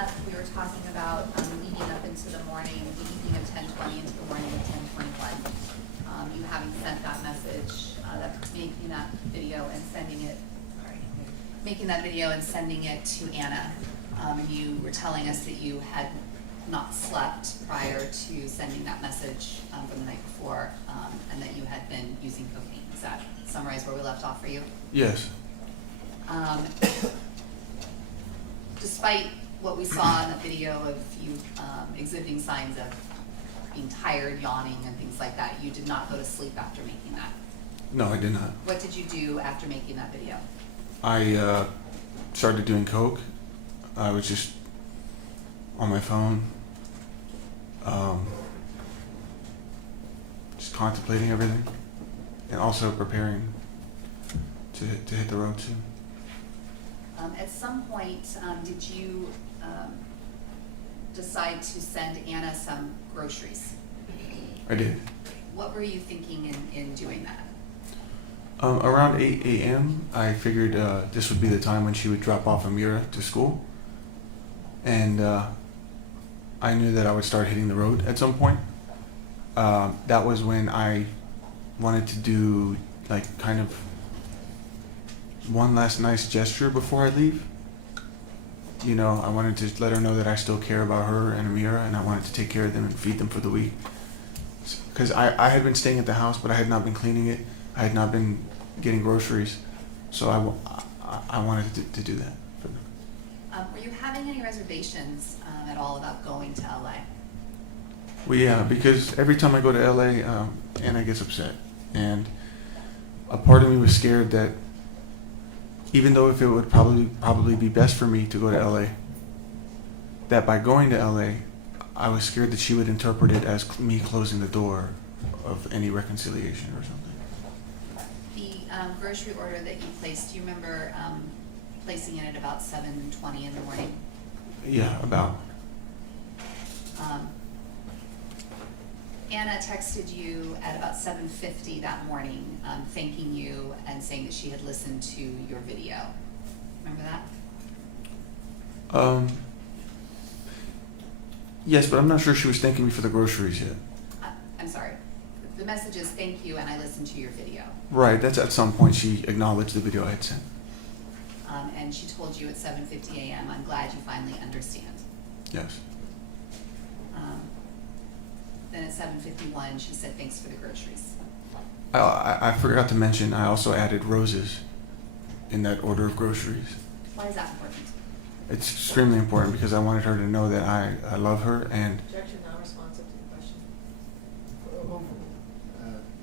Anna, we were talking about leading up into the morning, the evening of 10:20 into the morning of 10:21. You having sent that message, making that video and sending it, to Anna. And you were telling us that you had not slept prior to sending that message from the night before, and that you had been using cocaine. Does that summarize where we left off for you? Yes. Despite what we saw in the video of you exhibiting signs of being tired, yawning, and things like that, you did not go to sleep after making that. No, I did not. What did you do after making that video? I started doing coke. I was just on my phone, just contemplating everything, and also preparing to hit the road soon. At some point, did you decide to send Anna some groceries? I did. What were you thinking in doing that? Around 8 a.m., I figured this would be the time when she would drop off Amira to school. And I knew that I would start hitting the road at some point. That was when I wanted to do like kind of one last nice gesture before I leave. You know, I wanted to let her know that I still care about her and Amira, and I wanted to take care of them and feed them for the week. Because I had been staying at the house, but I had not been cleaning it. I had not been getting groceries. So I wanted to do that for them. Were you having any reservations at all about going to LA? Well, because every time I go to LA, Anna gets upset. And a part of me was scared that even though if it would probably be best for me to go to LA, that by going to LA, I was scared that she would interpret it as me closing the door of any reconciliation or something. The grocery order that you placed, do you remember placing it at about 7:20 in the morning? Yeah, about. Anna texted you at about 7:50 that morning, thanking you and saying that she had listened to your video. Remember that? Yes, but I'm not sure she was thanking me for the groceries yet. I'm sorry. The message is thank you and I listened to your video. Right, that's at some point she acknowledged the video I had sent. And she told you at 7:50 a.m., I'm glad you finally understand. Yes. Then at 7:51, she said thanks for the groceries. I forgot to mention, I also added roses in that order of groceries. Why is that important? It's extremely important because I wanted her to know that I love her and... Objection, not responsive to the question.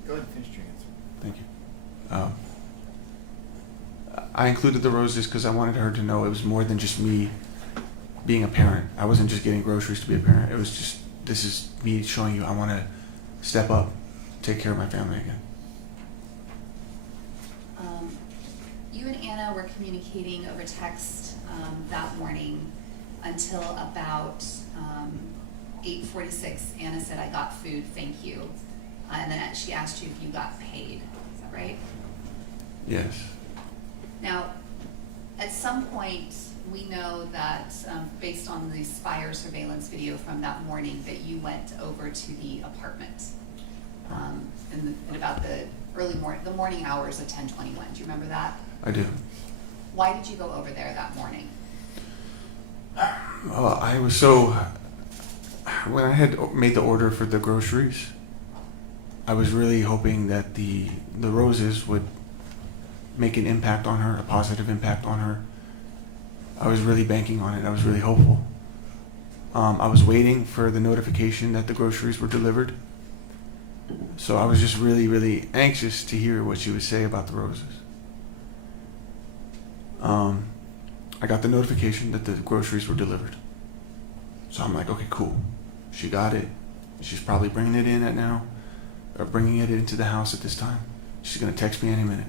Go ahead and finish your answer. Thank you. I included the roses because I wanted her to know it was more than just me being a parent. I wasn't just getting groceries to be a parent. It was just, this is me showing you I want to step up, take care of my family again. You and Anna were communicating over text that morning until about 8:46. Anna said, I got food, thank you. And then she asked you if you got paid. Is that right? Yes. Now, at some point, we know that based on the Spire surveillance video from that morning, that you went over to the apartment in about the morning hours of 10:21. Do you remember that? I do. Why did you go over there that morning? I was so... When I had made the order for the groceries, I was really hoping that the roses would make an impact on her, a positive impact on her. I was really banking on it. I was really hopeful. I was waiting for the notification that the groceries were delivered. So I was just really, really anxious to hear what she would say about the roses. I got the notification that the groceries were delivered. So I'm like, okay, cool. She got it. She's probably bringing it in now, or bringing it into the house at this time. She's gonna text me any minute.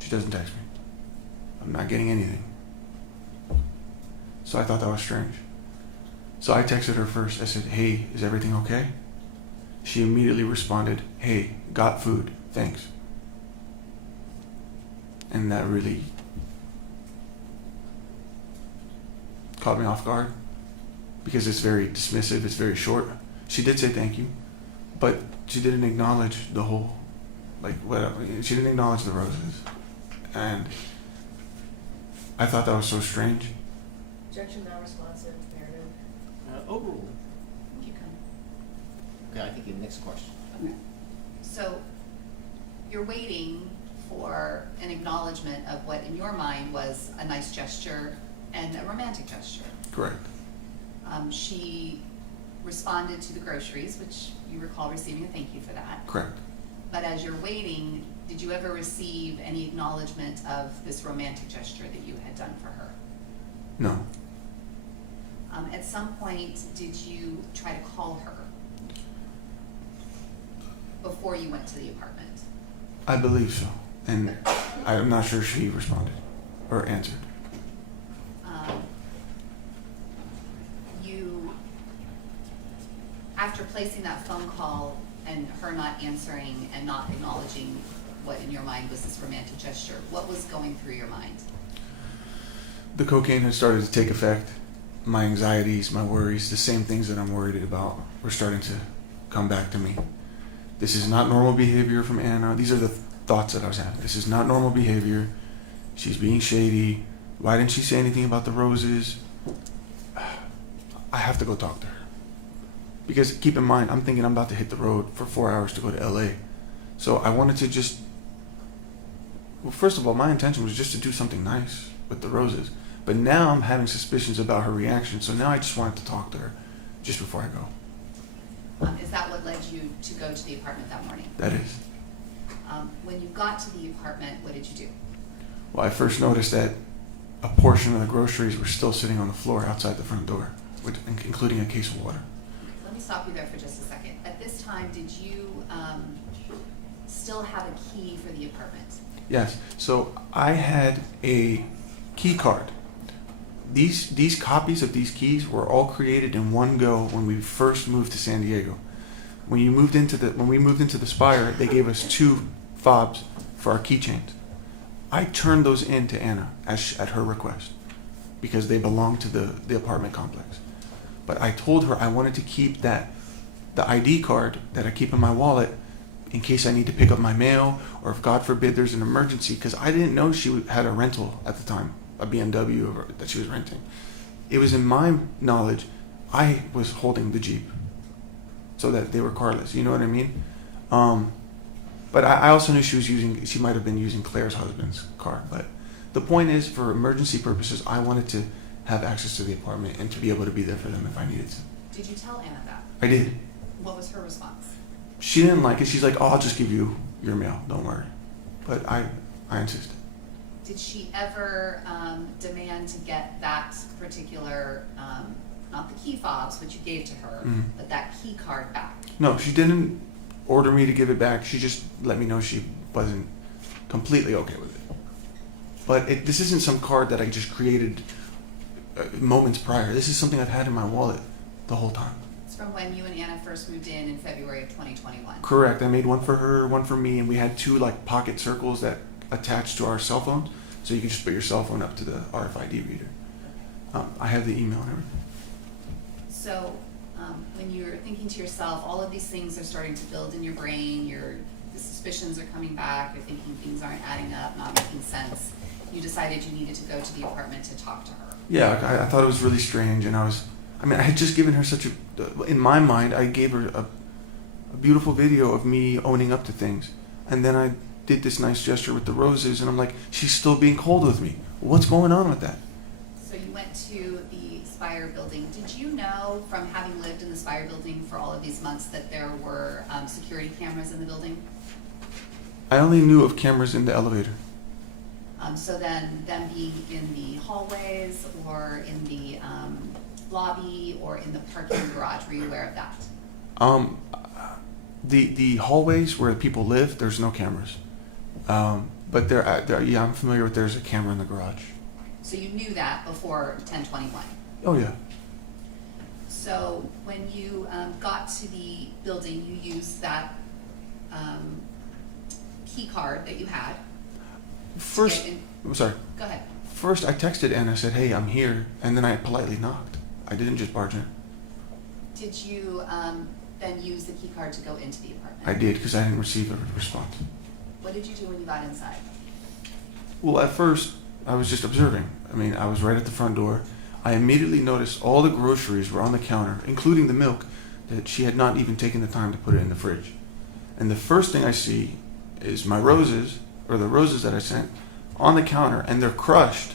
She doesn't text me. I'm not getting anything. So I thought that was strange. So I texted her first. I said, hey, is everything okay? She immediately responded, hey, got food, thanks. And that really caught me off guard because it's very dismissive. It's very short. She did say thank you, but she didn't acknowledge the whole, like what she didn't acknowledge the roses, and I thought that was so strange. Objection not responsive, narrative. Overruled. Keep going. Okay, I think the next question. Okay. So you're waiting for an acknowledgement of what in your mind was a nice gesture and a romantic gesture. Correct. She responded to the groceries, which you recall receiving a thank you for that. Correct. But as you're waiting, did you ever receive any acknowledgement of this romantic gesture that you had done for her? No. At some point, did you try to call her before you went to the apartment? I believe so, and I'm not sure she responded or answered. You, after placing that phone call and her not answering and not acknowledging what in your mind was this romantic gesture, what was going through your mind? The cocaine had started to take effect. My anxieties, my worries, the same things that I'm worried about were starting to come back to me. This is not normal behavior from Anna. These are the thoughts that I was having. This is not normal behavior. She's being shady. Why didn't she say anything about the roses? I have to go talk to her. Because keep in mind, I'm thinking I'm about to hit the road for 4 hours to go to LA. So I wanted to just, well, first of all, my intention was just to do something nice with the roses. But now I'm having suspicions about her reaction. So now I just wanted to talk to her just before I go. Is that what led you to go to the apartment that morning? That is. When you got to the apartment, what did you do? Well, I first noticed that a portion of the groceries were still sitting on the floor outside the front door, including a case of water. Let me stop you there for just a second. At this time, did you still have a key for the apartment? Yes. So I had a key card. These copies of these keys were all created in one go when we first moved to San Diego. When we moved into the Spire, they gave us 2 fobs for our keychains. I turned those in to Anna at her request because they belong to the apartment complex. But I told her I wanted to keep the ID card that I keep in my wallet in case I need to pick up my mail or if God forbid there's an emergency, because I didn't know she had a rental at the time, a BMW that she was renting. It was in my knowledge I was holding the Jeep so that they were carless, you know what I mean? But I also knew she might have been using Claire's husband's car. But the point is, for emergency purposes, I wanted to have access to the apartment and to be able to be there for them if I needed to. Did you tell Anna that? I did. What was her response? She didn't like it. She's like, oh, I'll just give you your mail, don't worry. But I insisted. Did she ever demand to get that particular, not the key fobs, which you gave to her, but that key card back? No, she didn't order me to give it back. She just let me know she wasn't completely okay with it. But this isn't some card that I just created moments prior. This is something I've had in my wallet the whole time. It's from when you and Anna first moved in February of 2021. Correct. I made one for her, one for me, and we had 2 like pocket circles that attached to our cell phones, so you can just put your cell phone up to the RFID reader. I have the email and everything. So when you're thinking to yourself, all of these things are starting to build in your brain, the suspicions are coming back, you're thinking things aren't adding up, not making sense, you decided you needed to go to the apartment to talk to her. Yeah, I thought it was really strange, and I had just given her in my mind, I gave her a beautiful video of me owning up to things, and then I did this nice gesture with the roses, and I'm like, she's still being cold with me. What's going on with that? So you went to the Spire building. Did you know from having lived in the Spire building for all of these months that there were security cameras in the building? I only knew of cameras in the elevator. So then them being in the hallways or in the lobby or in the parking garage, were you aware of that? The hallways where people live, there's no cameras. But yeah, I'm familiar with there's a camera in the garage. So you knew that before 10/21? Oh yeah. So when you got to the building, you used that key card that you had. First, Okay, I'm sorry. Go ahead. First, I texted Anna, said, "Hey, I'm here," and then I politely knocked. I didn't just barge in. Did you then use the key card to go into the apartment? I did because I didn't receive a response. What did you do when you got inside? Well, at first, I was just observing. I mean, I was right at the front door. I immediately noticed all the groceries were on the counter, including the milk, that she had not even taken the time to put it in the fridge. And the first thing I see is my roses, or the roses that I sent, on the counter, and they're crushed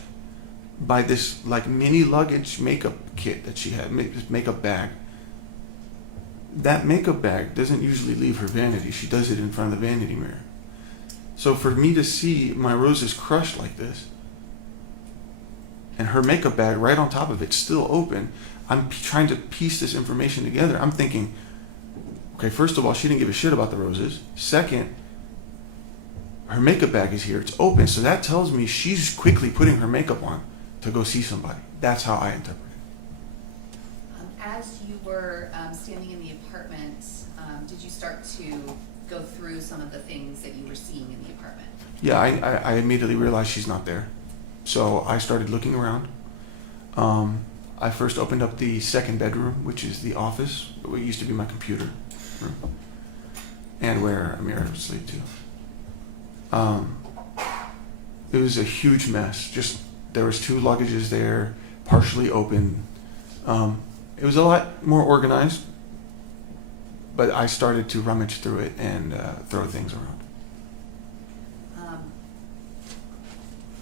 by this like mini luggage makeup kit that she had, this makeup bag. That makeup bag doesn't usually leave her vanity. She does it in front of the vanity mirror. So for me to see my roses crushed like this, and her makeup bag right on top of it still open, I'm trying to piece this information together. I'm thinking, okay, first of all, she didn't give a shit about the roses. Second, her makeup bag is here, it's open, so that tells me she's quickly putting her makeup on to go see somebody. That's how I interpret it. As you were standing in the apartment, did you start to go through some of the things that you were seeing in the apartment? Yeah, I immediately realized she's not there. So I started looking around. I first opened up the second bedroom, which is the office, what used to be my computer room, and where Amira would sleep too. It was a huge mess. Just there was 2 luggages there, partially open. It was a lot more organized, but I started to rummage through it and throw things around.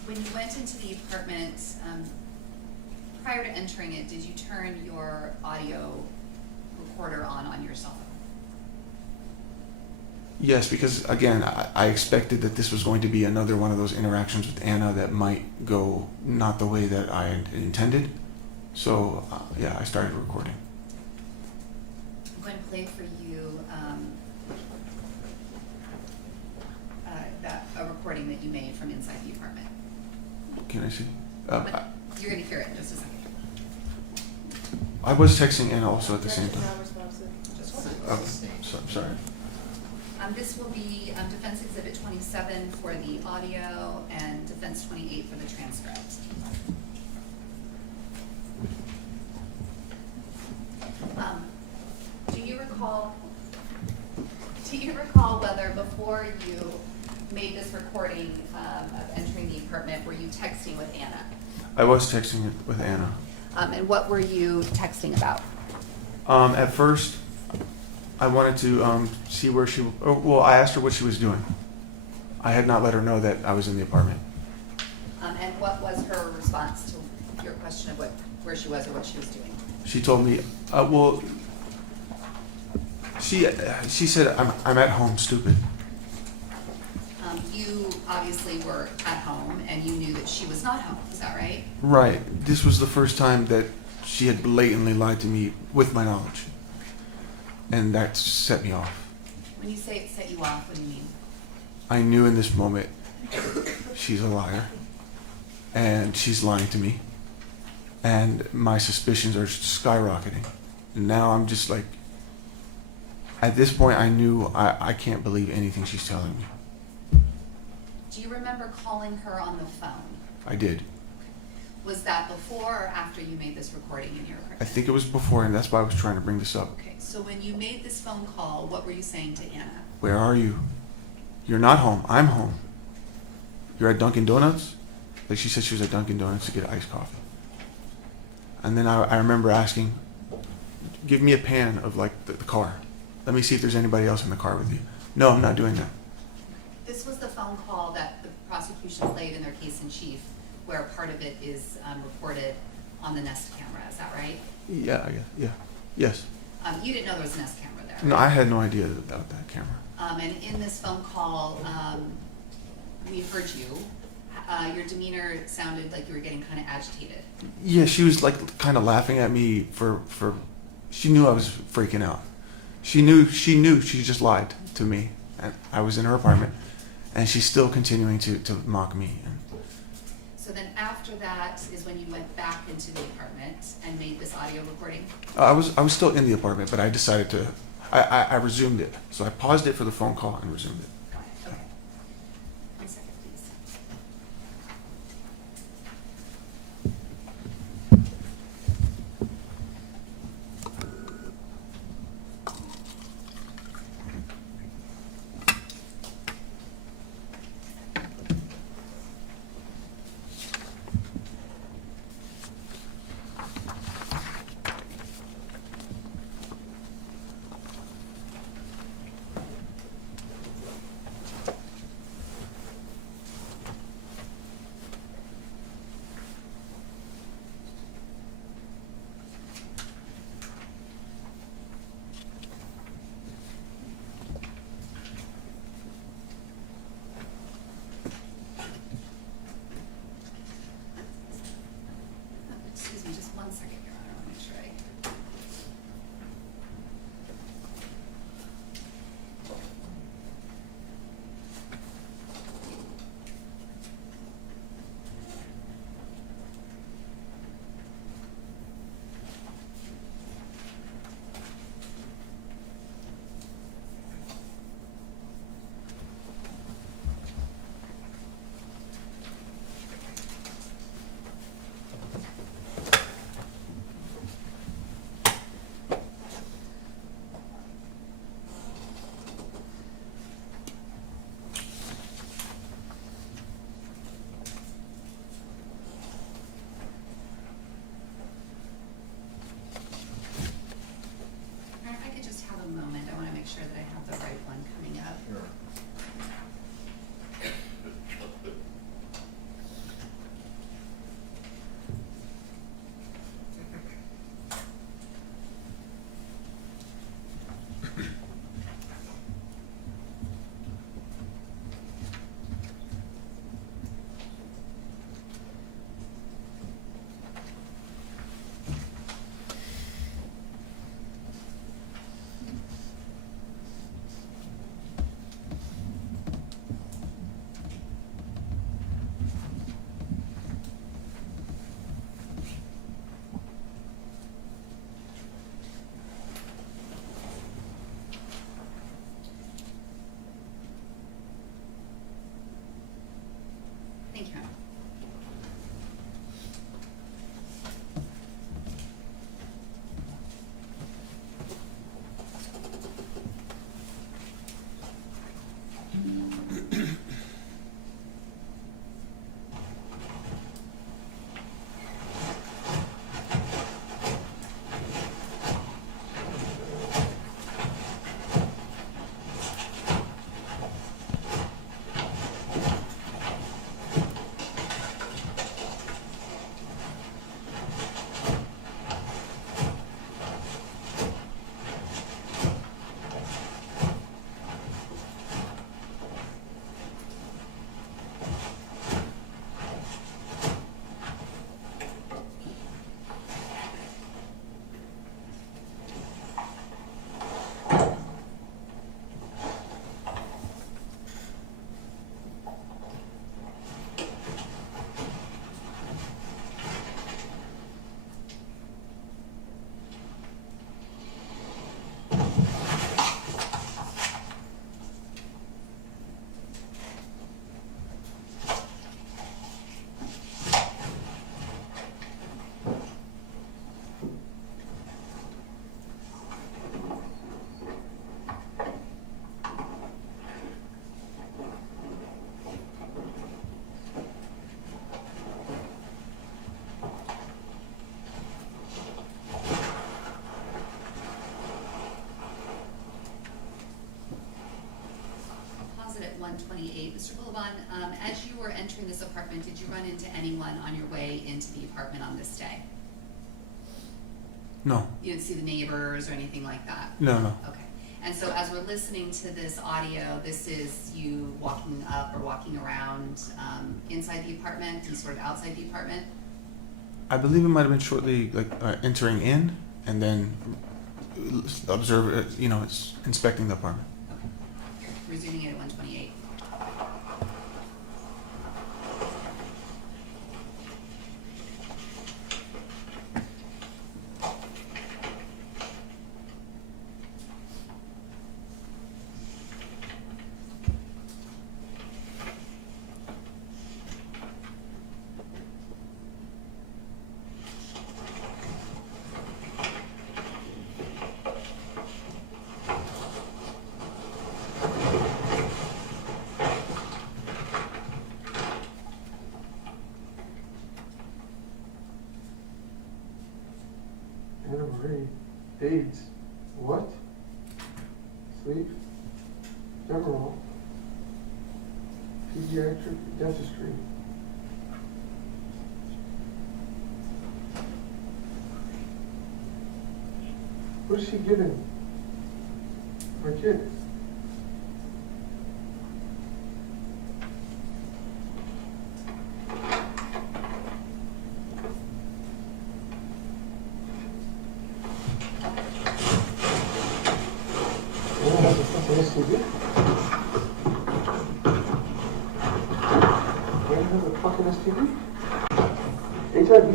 When you went into the apartment, prior to entering it, did you turn your audio recorder on your cell phone? Yes, because again, I expected that this was going to be another one of those interactions with Anna that might go not the way that I had intended. So yeah, I started recording. I'm going to play for you a recording that you made from inside the apartment. Can I see? You're going to hear it in just a second. I was texting Anna also at the same Objection time. not responsive. Sorry. This will be Defense Exhibit 27 for the audio and Defense 28 for the transcript. Do you recall whether before you made this recording of entering the apartment, were you texting with Anna? I was texting it with Anna. And what were you texting about? At first, I wanted to see where she. Well, I asked her what she was doing. I had not let her know that I was in the apartment. And what was her response to your question of where she was or what she was doing? She told me, well, she said, I'm at home, stupid. You obviously were at home and you knew that she was not home, is that right? Right. This was the first time that she had blatantly lied to me with my knowledge. And that set me off. When you say it set you off, what do you mean? I knew in this moment, she's a liar. And she's lying to me. And my suspicions are skyrocketing. And now I'm just like, at this point I knew I can't believe anything she's telling me. Do you remember calling her on the phone? I did. Was that before or after you made this recording in your apartment? I think it was before, and that's why I was trying to bring this up. Okay, so when you made this phone call, what were you saying to Anna? Where are you? You're not home. I'm home. You're at Dunkin' Donuts? Like she said she was at Dunkin' Donuts to get iced coffee. And then I remember asking, give me a pan of like the car. Let me see if there's anybody else in the car with you. No, I'm not doing that. This was the phone call that the prosecution played in their case in chief, where part of it is recorded on the Nest camera, is that right? Yeah. Yes. You didn't know there was a Nest camera there, No, right? I had no idea about that camera. And in this phone call, we heard you. Your demeanor sounded like you were getting kind of agitated. Yeah, she was like kind of laughing at me for she knew I was freaking out. She knew she just lied to me. And I was in her apartment and she's still continuing to mock me. So then after that is when you went back into the apartment and made this audio recording? I was still in the apartment, but I decided to I resumed it. So I paused it for the phone call and resumed it. Got it, okay. 1 second, please. 128. Mr. Abulaban, as you were entering this apartment, did you run into anyone on your way into the apartment on this day? No. You didn't see the neighbors or anything like that? No. Okay. And so as we're listening to this audio, this is you walking up or walking around inside the apartment and sort of outside the apartment? I believe it might have been shortly entering in and then it's inspecting the apartment. Okay. Resuming it at 128. Anna Marie, AIDS, what? Sleep, Demerol, pediatric dentistry. What is she giving my kid? Anna has a fucking STD? Anna has a fucking STD? HIV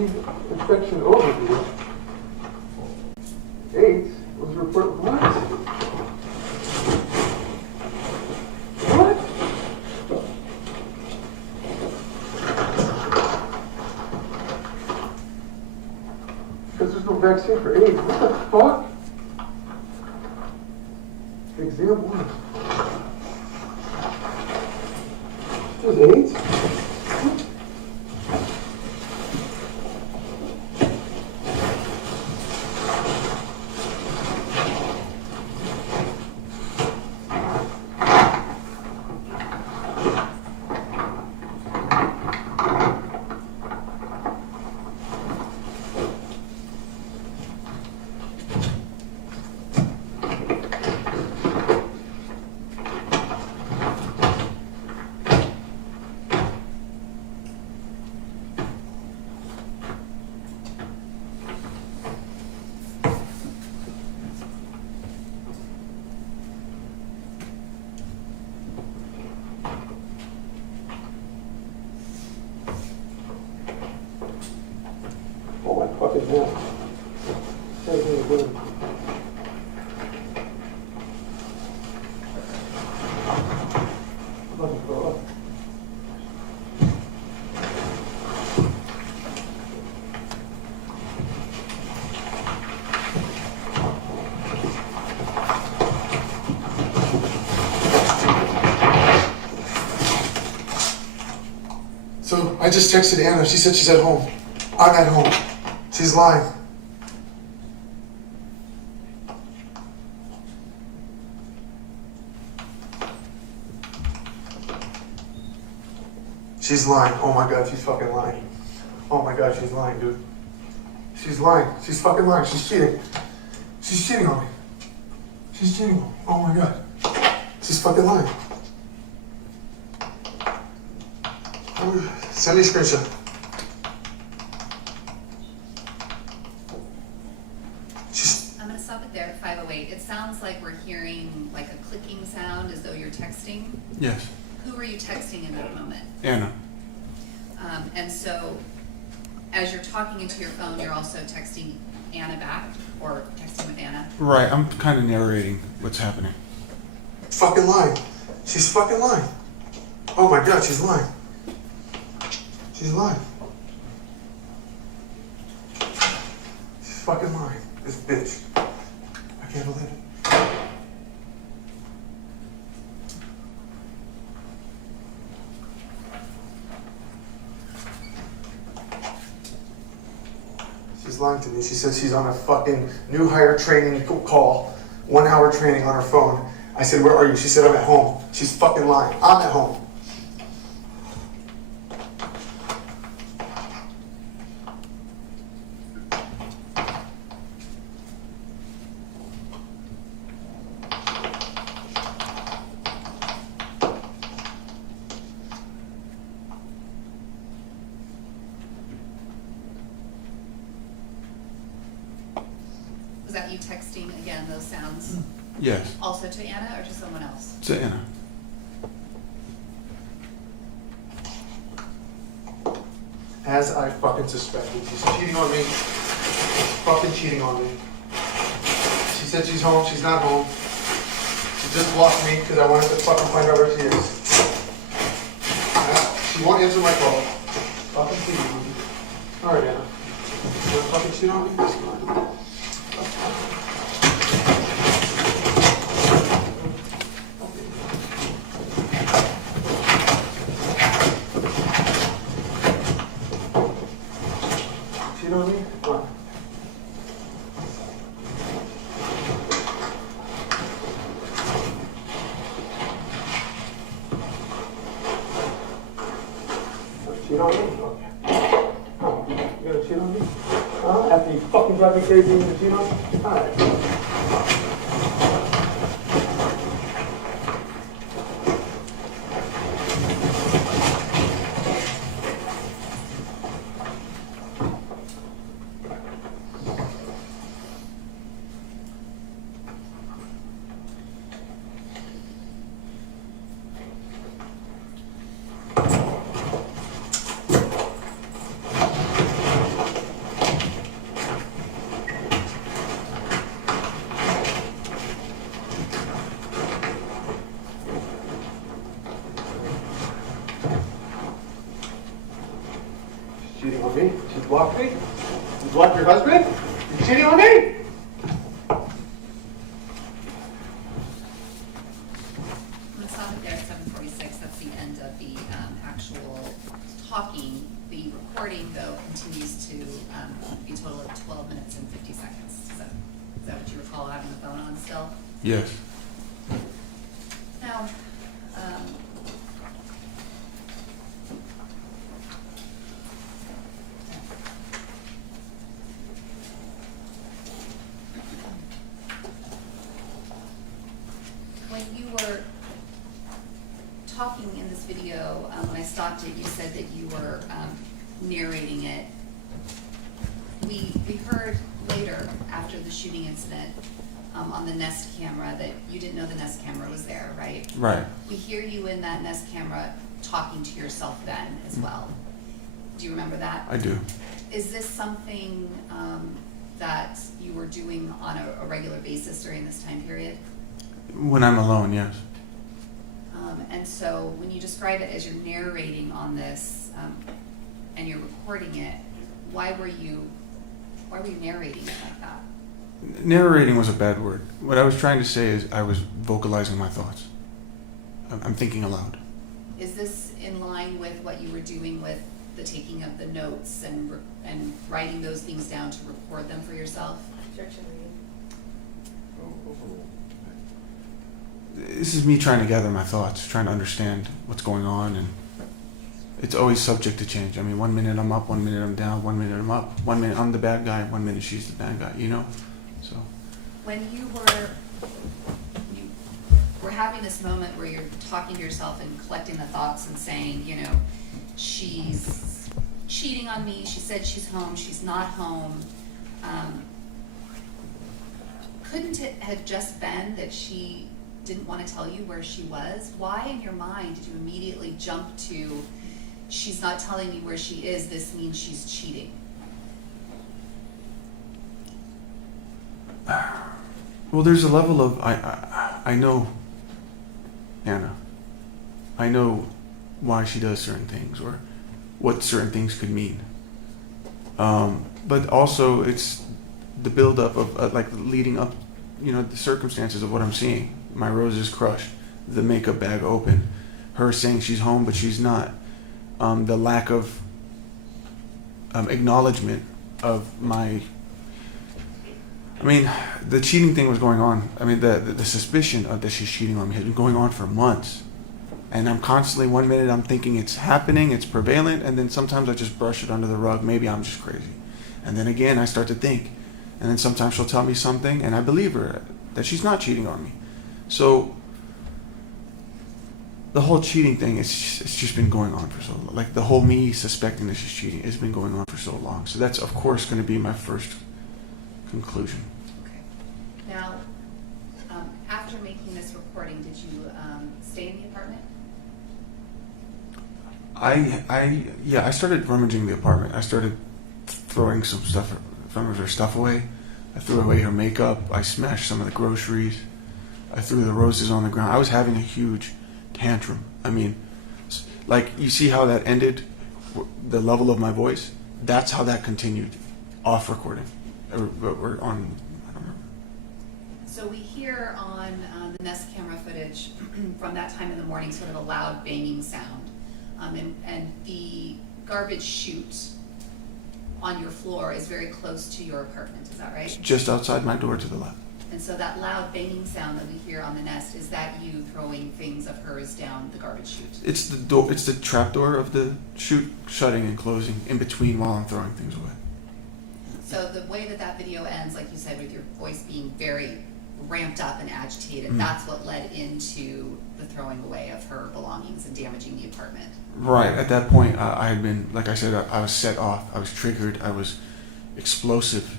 infection overview. AIDS was reported. What? What? Because there's no vaccine for AIDS. What the fuck? Exam 1. There's AIDS? What? Oh my fucking god. Everything is good. I'm about to throw up. So I just texted Anna. She said she's at home. I'm at home. She's lying. She's lying. Oh my god, she's fucking lying. Oh my god, she's lying, dude. She's lying. She's fucking lying. She's cheating. She's cheating on me. She's cheating on me. Oh my god. She's fucking lying. Send me a screenshot. I'm gonna stop it there at 508. It sounds like we're hearing like a clicking sound as though you're texting. Yes. Who were you texting in that moment? Anna. And so, as you're talking into your phone, you're also texting Anna back, or texting with Anna? Right, I'm kind of narrating what's happening. Fucking lying. She's fucking lying. Oh my god, she's lying. She's lying. She's fucking lying. This bitch. I can't believe it. She's lying to me. She said she's on a fucking new hire training call, 1 hour training on her phone. I said, where are you? She said, I'm at home. She's fucking lying. I'm at home. Was that you texting again those sounds? Yes. Also to Anna or to someone else? To Anna. As I fucking suspected. She's cheating on me. She's fucking cheating on me. She said she's home. She's not home. She just blocked me because I wanted to fucking find out where she is. She won't answer my call. Fucking cheating on me. Alright, Anna. You wanna fucking cheat on me? That's fine. Cheat on me? Come on. Cheat on me? Okay. Oh, you gonna cheat on me? After you fucking drive me crazy, you gonna cheat on me? Alright. Cheating on me? She blocked me? You blocked your husband? You cheating on me? Let's stop it there at 7:46. That's the end of the actual talking. The recording, though, continues to be a total of 12 minutes and 50 seconds. So, is that what you recall having the phone on still? Yes. Now, when you were talking in this video, when I stopped it, you said that you were narrating it. We heard later, after the shooting incident, on the Nest camera, that you didn't know the Nest camera was there, right? Right. We hear you in that Nest camera talking to yourself then as well. Do you remember that? I do. Is this something that you were doing on a regular basis during this time period? When I'm alone, yes. And so when you describe it as you're narrating on this and you're recording it, why were you narrating it like that? Narrating was a bad word. What I was trying to say is I was vocalizing my thoughts. I'm thinking aloud. Is this in line with what you were doing with the taking of the notes and writing those things down to record them for yourself? Objection reading. Overruled. This is me trying to gather my thoughts, trying to understand what's going on, and it's always subject to change. I mean, 1 minute I'm up, 1 minute I'm down, 1 minute I'm up, 1 minute I'm the bad guy, 1 minute she's the bad guy, you know? So. When you were having this moment where you're talking to yourself and collecting the thoughts and saying, you know, she's cheating on me, she said she's home, she's not home, couldn't it have just been that she didn't want to tell you where she was? Why in your mind did you immediately jump to, she's not telling me where she is, this means she's cheating? Well, there's a level of, I know Anna. I know why she does certain things or what certain things could mean. But also it's the buildup of like leading up, you know, the circumstances of what I'm seeing. My rose is crushed, the makeup bag open, her saying she's home but she's not, the lack of acknowledgement of my I mean, the cheating thing was going on. I mean, the suspicion of that she's cheating on me has been going on for months. And I'm constantly, one minute I'm thinking it's happening, it's prevalent, and then sometimes I just brush it under the rug. Maybe I'm just crazy. And then again, I start to think. And then sometimes she'll tell me something, and I believe her, that she's not cheating on me. So, the whole cheating thing, it's just been going on for so long. Like, the whole me suspecting that she's cheating has been going on for so long. So that's, of course, going to be my first conclusion. Okay. Now, after making this recording, did you stay in the apartment? I started rummaging the apartment. I started throwing some of her stuff away. I threw away her makeup. I smashed some of the groceries. I threw the roses on the ground. I was having a huge tantrum. I mean, like, you see how that ended, the level of my voice? That's how that continued off recording. Or on, I don't remember. So we hear on the Nest camera footage from that time in the morning sort of a loud banging sound. And the garbage chute on your floor is very close to your apartment, is that right? Just outside my door to the left. And so that loud banging sound that we hear on the Nest, is that you throwing things of hers down the garbage chute? It's the door. It's the trap door of the chute shutting and closing in between while I'm throwing things away. So the way that video ends, like you said, with your voice being very ramped up and agitated, Mm. that's what led into the throwing away of her belongings and damaging the apartment. Right. At that point, I had been, like I said, I was set off. I was triggered. I was explosive.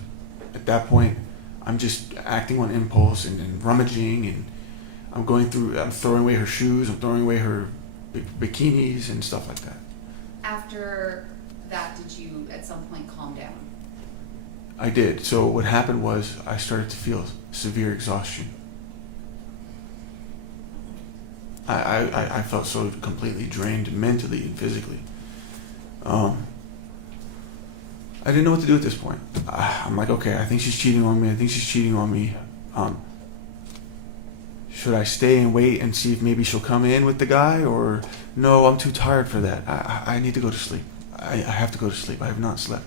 At that point, I'm just acting on impulse and rummaging, and I'm throwing away her shoes. I'm throwing away her bikinis and stuff like that. After that, did you at some point calm down? I did. So what happened was I started to feel severe exhaustion. I felt so completely drained mentally and physically. I didn't know what to do at this point. I'm like, okay, I think she's cheating on me. Should I stay and wait and see if maybe she'll come in with the guy, or no, I'm too tired for that. I need to go to sleep. I have to go to sleep. I have not slept.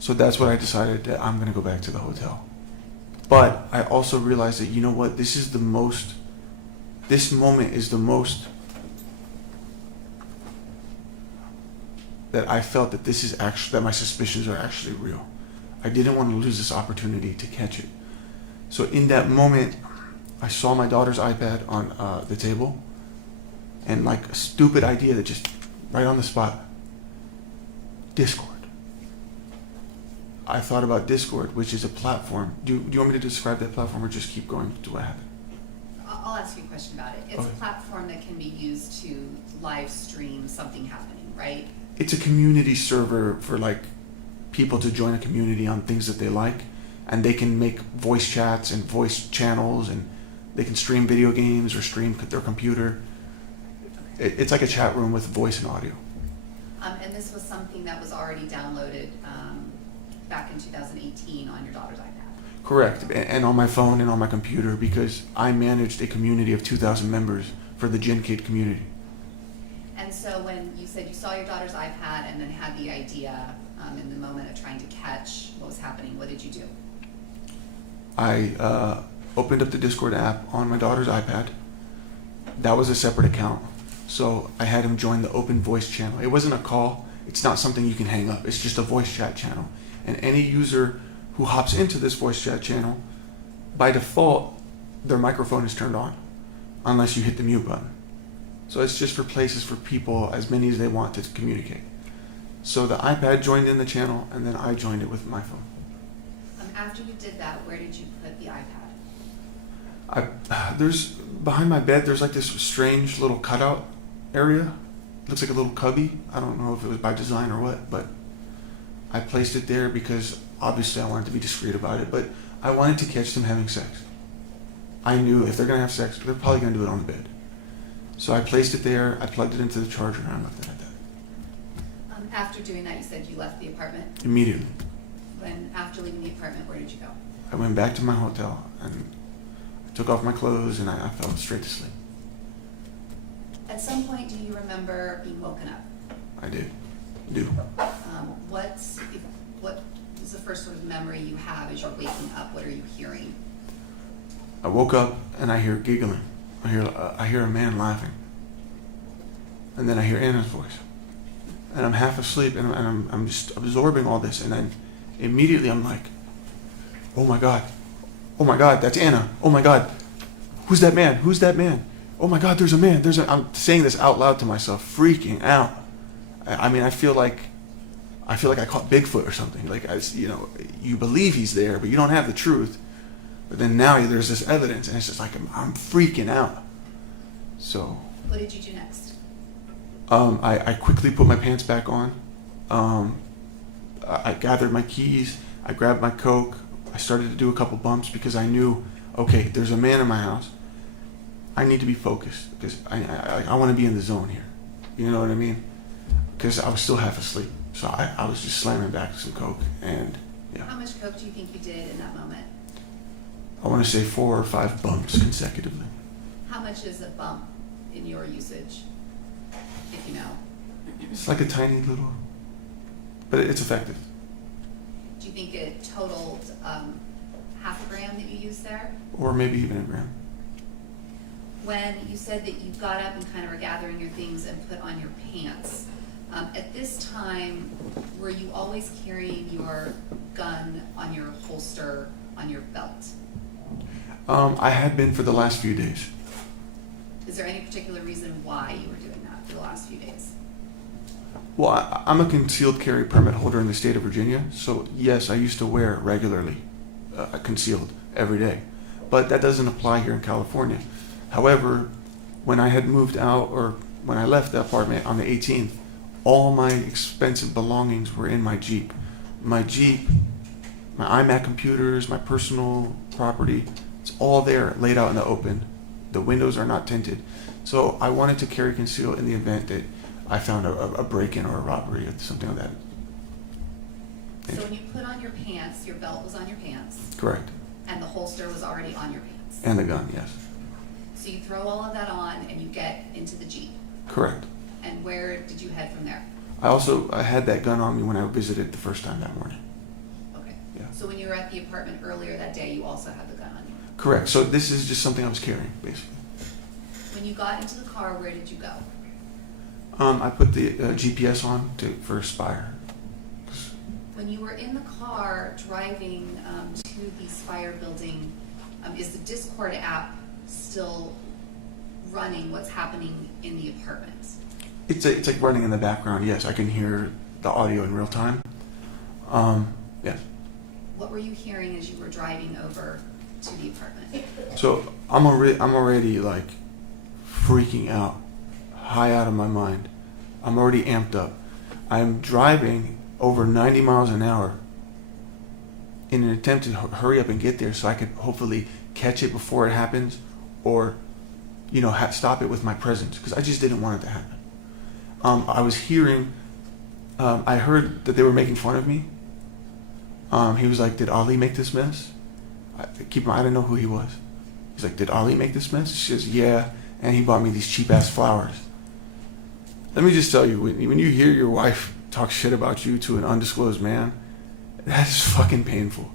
So that's what I decided, that I'm going to go back to the hotel. But I also realized that, you know what, this moment is the most that I felt that that my suspicions are actually real. I didn't want to lose this opportunity to catch it. So in that moment, I saw my daughter's iPad on the table, and like a stupid idea that just right on the spot, Discord. I thought about Discord, which is a platform. Do you want me to describe that platform, or just keep going to what happened? I'll ask you a question about it. It's Okay. a platform that can be used to live stream something happening, right? It's a community server for like people to join a community on things that they like, and they can make voice chats and voice channels, and they can stream video games or stream their computer. It's like a chat room with voice and audio. And this was something that was already downloaded back in 2018 on your daughter's iPad. Correct, and on my phone and on my computer, because I managed a community of 2,000 members for the Gen Kid community. And so when you said you saw your daughter's iPad and then had the idea in the moment of trying to catch what was happening, what did you do? I opened up the Discord app on my daughter's iPad. That was a separate account. So I had him join the open voice channel. It wasn't a call. It's not something you can hang up. It's just a voice chat channel. And any user who hops into this voice chat channel, by default, their microphone is turned on, unless you hit the mute button. So it's just for places for people, as many as they want, to communicate. So the iPad joined in the channel, and then I joined it with my phone. After you did that, where did you put the iPad? There's behind my bed. There's like this strange little cutout area. Looks like a little cubby. I don't know if it was by design or what, but I placed it there because obviously I wanted to be discreet about it. But I wanted to catch them having sex. I knew if they're gonna have sex, they're probably gonna do it on the bed. So I placed it there. I plugged it into the charger, and I left it at that. After doing that, you said you left the apartment. Immediately, When after leaving the apartment, where did you go? I went back to my hotel and I took off my clothes, and I fell straight to sleep. At some point, do you remember being woken up? I did. What was the first sort of memory you have as you're waking up? What are you hearing? I woke up and I hear giggling. I hear a man laughing. And then I hear Anna's voice. And I'm half asleep and I'm just absorbing all this. And then immediately I'm like, oh my God, that's Anna. Oh my God, who's that man? Who's that man? Oh my God, there's a man. I'm saying this out loud to myself, freaking out. I mean, I feel like I caught Bigfoot or something. Like, you believe he's there, but you don't have the truth. But then now there's this evidence, and it's just like I'm freaking out. So. What did you do next? I quickly put my pants back on. I gathered my keys. I grabbed my Coke. I started to do a couple bumps because I knew, okay, there's a man in my house. I need to be focused because I want to be in the zone here. You know what I mean? Because I was still half asleep. So I was just slamming back some Coke and yeah. How much coke do you think you did in that moment? I want to say 4 or 5 bumps consecutively. How much is a bump in your usage, if you know? It's like a tiny little, but it's effective. Do you think it totaled half a gram that you used there? Or maybe even a gram. When you said that you got up and kind of were gathering your things and put on your pants, at this time, were you always carrying your gun on your holster on your belt? I had been for the last few days. Is there any particular reason why you were doing that for the last few days? Well, I'm a concealed carry permit holder in the state of Virginia, so yes, I used to wear it regularly, concealed every day. But that doesn't apply here in California. However, when I had moved out, or when I left the apartment on the 18th, all my expensive belongings were in my Jeep. My Jeep, my iMac computers, my personal property, it's all there, laid out in the open. The windows are not tinted. So I wanted to carry concealed in the event that I found a break-in or a robbery or something like that. So when you put on your pants, your belt was on your pants, Correct. and the holster was already on your pants. And the gun, yes. So you throw all of that on and you get into the Jeep. Correct. And where did you head from there? I had that gun on me when I visited the first time that morning. Okay. Yeah. So when you were at the apartment earlier that day, you also had the gun on you? Correct. So this is just something I was carrying, basically. When you got into the car, where did you go? I put the GPS on for Spire. When you were in the car driving to the Spire building, is the Discord app still running what's happening in the apartment? It's like running in the background. Yes, I can hear the audio in real time. Yes. What were you hearing as you were driving over to the apartment? So I'm already like freaking out, high out of my mind. I'm already amped up. I'm driving over 90 miles an hour in an attempt to hurry up and get there so I could hopefully catch it before it happens, or stop it with my presence, because I just didn't want it to happen. I was hearing, I heard that they were making fun of me. He was like, "Did Ali make this mess?" I didn't know who he was. He's like, "Did Ali make this mess?" She says, "Yeah," and he bought me these cheap ass flowers. Let me just tell you, when you hear your wife talk shit about you to an undisclosed man, that is fucking painful.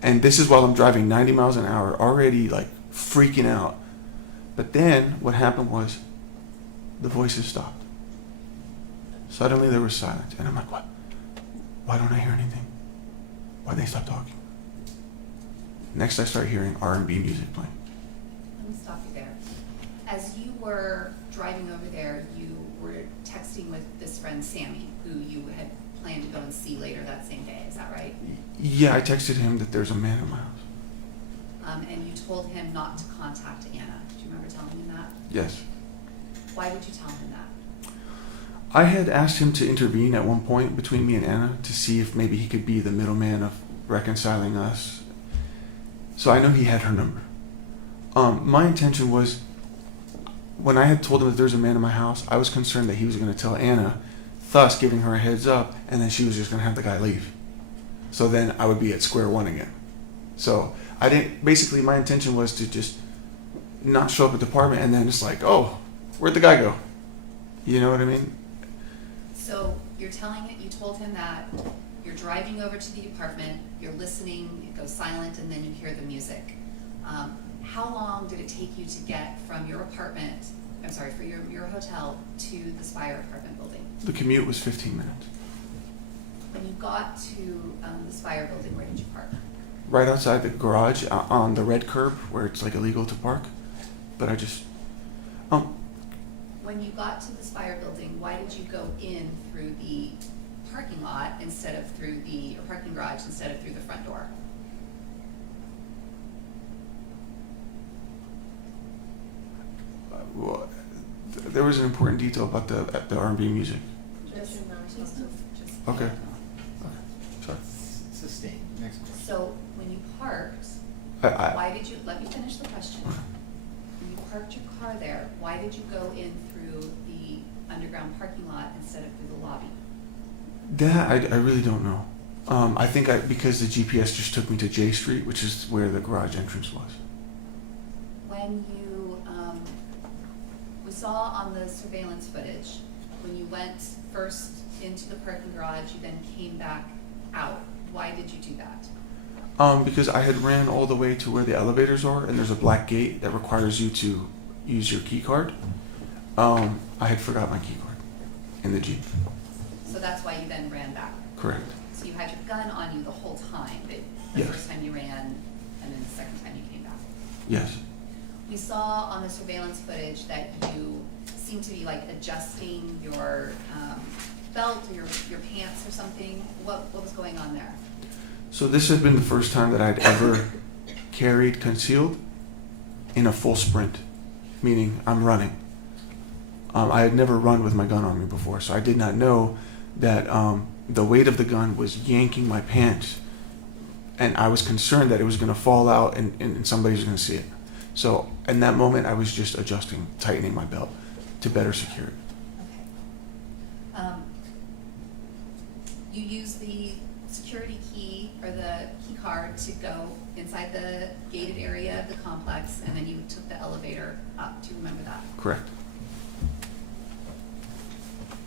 And this is while I'm driving 90 miles an hour, already like freaking out. But then what happened was the voices stopped. Suddenly there was silence, and I'm like, what? Why don't I hear anything? Why'd they stop talking? Next I start hearing R&B music playing. Let me stop you there. As you were driving over there, you were texting with this friend Sammy, who you had planned to go and see later that same day. Is that right? Yeah, I texted him that there's a man in my house. And you told him not to contact Anna. Do you remember telling him that? Yes. Why would you tell him that? I had asked him to intervene at one point between me and Anna to see if maybe he could be the middleman of reconciling us. So I know he had her number. My intention was, when I had told him that there's a man in my house, I was concerned that he was going to tell Anna, thus giving her a heads up, and then she was just going to have the guy leave. So then I would be at square one again. So basically my intention was to just not show up at the apartment and then just like, oh, where'd the guy go? You know what I mean? So you're telling it, you told him that you're driving over to the apartment, you're listening, it goes silent, and then you hear the music. How long did it take you to get from your apartment, I'm sorry, for your hotel to the Spire apartment building? The commute was 15 minutes. When you got to the Spire building, where did you park? Right outside the garage on the red curb where it's like illegal to park. But I just, When you got to the Spire building, why did you go in through the parking lot instead of through the, or parking garage instead of through the front door? well, there was an important detail about the R&B music. Objection not responsive. Okay. Sorry. Sustained. Next question. So when you parked, I, why did you, let me finish the question. When you parked your car there, why did you go in through the underground parking lot instead of through the lobby? That I really don't know. I think because the GPS just took me to J Street, which is where the garage entrance was. When you, we saw on the surveillance footage, when you went first into the parking garage, you then came back out. Why did you do that? Because I had ran all the way to where the elevators are, and there's a black gate that requires you to use your key card. I had forgot my key card in the Jeep. So that's why you then ran back. Correct. So you had your gun on you the whole time, but the Yes. first time you ran, and then the second time you came back. Yes. We saw on the surveillance footage that you seemed to be like adjusting your belt or your pants or something. What was going on there? So this had been the first time that I'd ever carried concealed in a full sprint, meaning I'm running. I had never run with my gun on me before, so I did not know that the weight of the gun was yanking my pants, and I was concerned that it was going to fall out and somebody was going to see it. So in that moment, I was just adjusting, tightening my belt to better secure it. Okay. You used the security key or the key card to go inside the gated area of the complex, and then you took the elevator up. Do you remember that? Correct.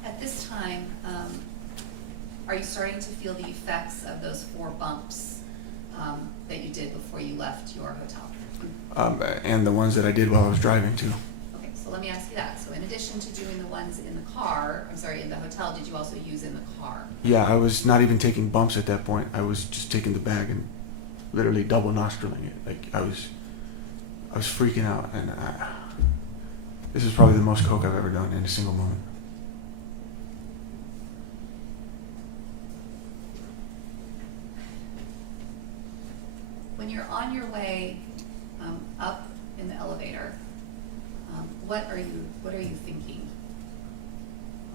At this time, are you starting to feel the effects of those 4 bumps that you did before you left your hotel? And the ones that I did while I was driving too. Okay, so let me ask you that. So in addition to doing the ones in the car, in the hotel, did you also use in the car? Yeah, I was not even taking bumps at that point. I was just taking the bag and literally double nostriling it. Like I was freaking out, and this is probably the most coke I've ever done in a single moment. When you're on your way up in the elevator, what are you thinking?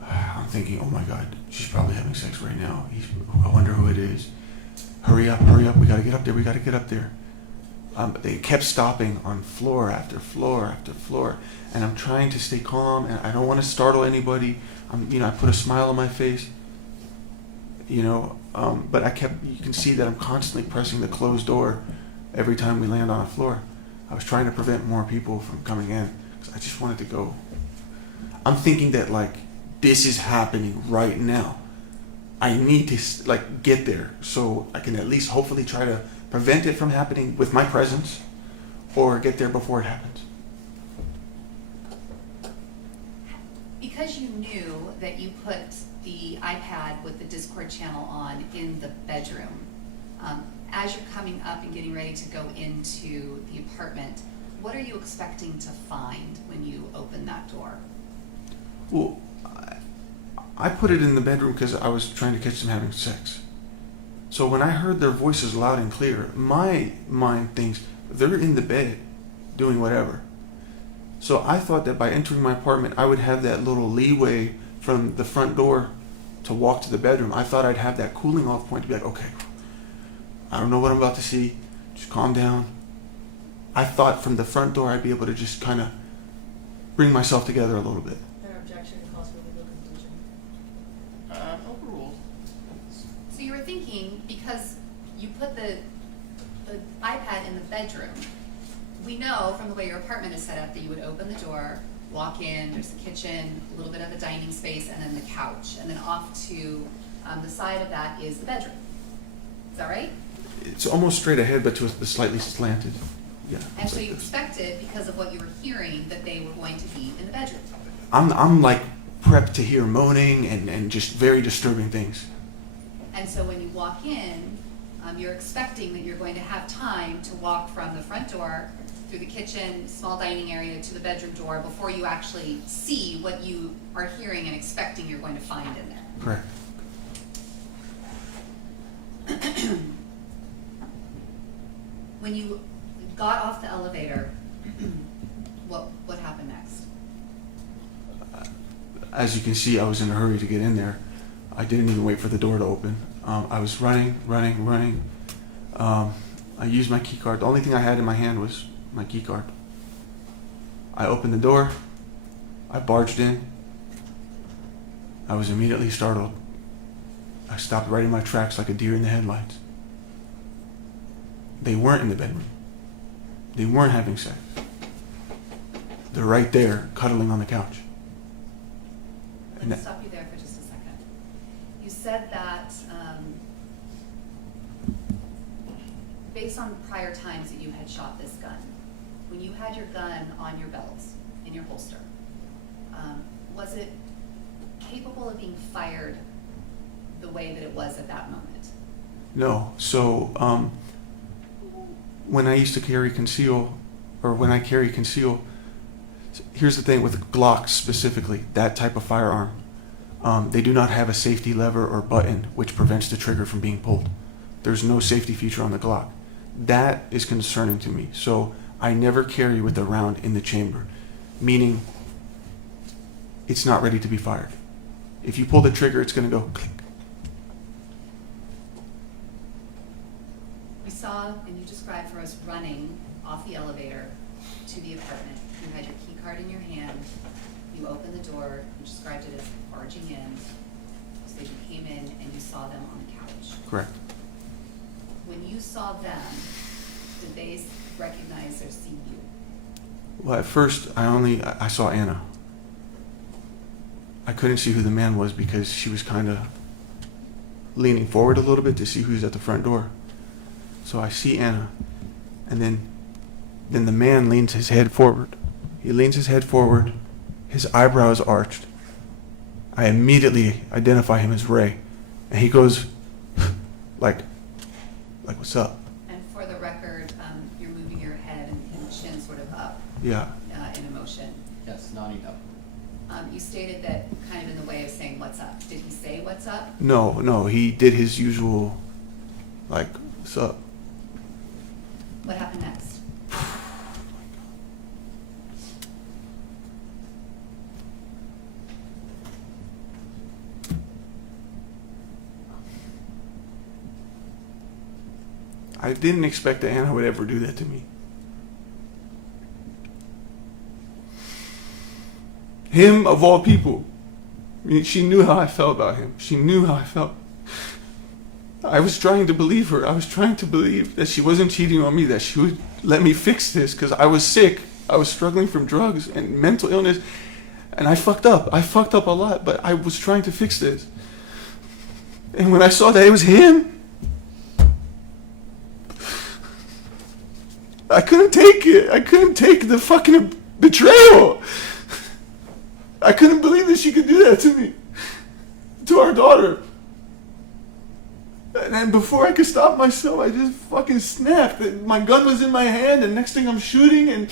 I'm thinking, oh my God, she's probably having sex right now. I wonder who it is. Hurry up, we gotta get up there. They kept stopping on floor after floor after floor, and I'm trying to stay calm, and I don't want to startle anybody. I put a smile on my face, but you can see that I'm constantly pressing the closed door every time we land on a floor. I was trying to prevent more people from coming in, because I just wanted to go. I'm thinking that, this is happening right now. I need to, get there so I can at least hopefully try to prevent it from happening with my presence, or get there before it happens. Because you knew that you put the iPad with the Discord channel on in the bedroom, as you're coming up and getting ready to go into the apartment, what are you expecting to find when you open that door? Well, I put it in the bedroom because I was trying to catch them having sex. So when I heard their voices loud and clear, my mind thinks they're in the bed doing whatever. So I thought that by entering my apartment, I would have that little leeway from the front door to walk to the bedroom. I thought I'd have that cooling off point to be like, okay, I don't know what I'm about to see, just calm down. I thought from the front door I'd be able to just kind of bring myself together a little bit. An objection calls for legal conclusion. Overruled. So you were thinking, because you put the iPad in the bedroom, we know from the way your apartment is set up that you would open the door, walk in, there's the kitchen, a little bit of the dining space, and then the couch, and then off to The side of that is the bedroom. Is that right? It's almost straight ahead, but to a slightly slanted. Yeah. And it's so like you this. expected, because of what you were hearing, that they were going to be in the bedroom. I'm like prepped to hear moaning and just very disturbing things. And so when you walk in, you're expecting that you're going to have time to walk from the front door through the kitchen, small dining area to the bedroom door before you actually see what you are hearing and expecting you're going to find in there. Correct. When you got off the elevator, what happened next? As you can see, I was in a hurry to get in there. I didn't even wait for the door to open. I was running. I used my key card. The only thing I had in my hand was my key card. I opened the door. I barged in. I was immediately startled. I stopped right in my tracks like a deer in the headlights. They weren't in the bedroom. They weren't having sex. They're right there, cuddling on the couch. Let me stop you there for just a second. You said that based on prior times that you had shot this gun, when you had your gun on your belt, in your holster, was it capable of being fired the way that it was at that moment? No. So when I used to carry conceal, or when I carry conceal, here's the thing with Glocks specifically, that type of firearm, they do not have a safety lever or button which prevents the trigger from being pulled. There's no safety feature on the Glock. That is concerning to me. So I never carry with a round in the chamber, meaning it's not ready to be fired. If you pull the trigger, it's going to go click. We saw, and you described for us, running off the elevator to the apartment. You had your key card in your hand. You opened the door. You described it as barging in. So you came in and you saw them on the couch. Correct. When you saw them, did they recognize or see you? Well, at first, I saw Anna. I couldn't see who the man was because she was kind of leaning forward a little bit to see who's at the front door. So I see Anna, and then the man leans his head forward. He leans his head forward, his eyebrows arched. I immediately identify him as Ray, and he goes like what's up? And for the record, you're moving your head and chin sort of up Yeah. in emotion. Yes, nodding up. You stated that kind of in the way of saying what's up. Did he say what's up? No, he did his usual, like, what's up? What happened next? I didn't expect that Anna would ever do that to me. Him, of all people. I mean, she knew how I felt about him. She knew how I felt. I was trying to believe her. I was trying to believe that she wasn't cheating on me, that she would let me fix this, because I was sick. I was struggling from drugs and mental illness, and I fucked up. I fucked up a lot, but I was trying to fix this. And when I saw that it was him, I couldn't take it. I couldn't take the fucking betrayal. I couldn't believe that she could do that to me, to our daughter. And then before I could stop myself, I just fucking snapped. My gun was in my hand, and next thing I'm shooting, and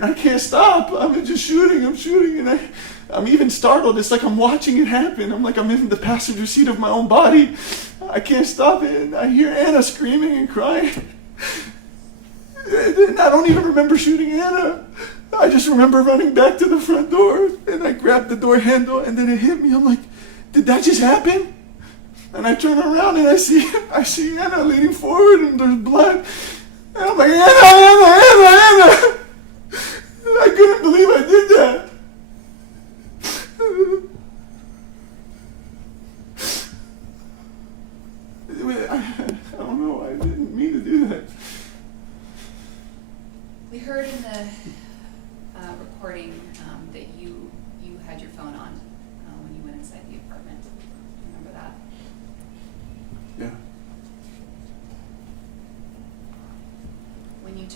I can't stop. I'm just shooting, and I'm even startled. It's like I'm watching it happen. I'm like I'm in the passenger seat of my own body. I can't stop it, and I hear Anna screaming and crying. And I don't even remember shooting Anna. I just remember running back to the front door, and I grabbed the door handle, and then it hit me. I'm like, did that just happen? And I turn around and I see Anna leaning forward, and there's blood. And I'm like, Anna! I couldn't believe I did that. I don't know. I didn't mean to do that. We heard in the recording that you had your phone on when you went inside the apartment. Do you remember that?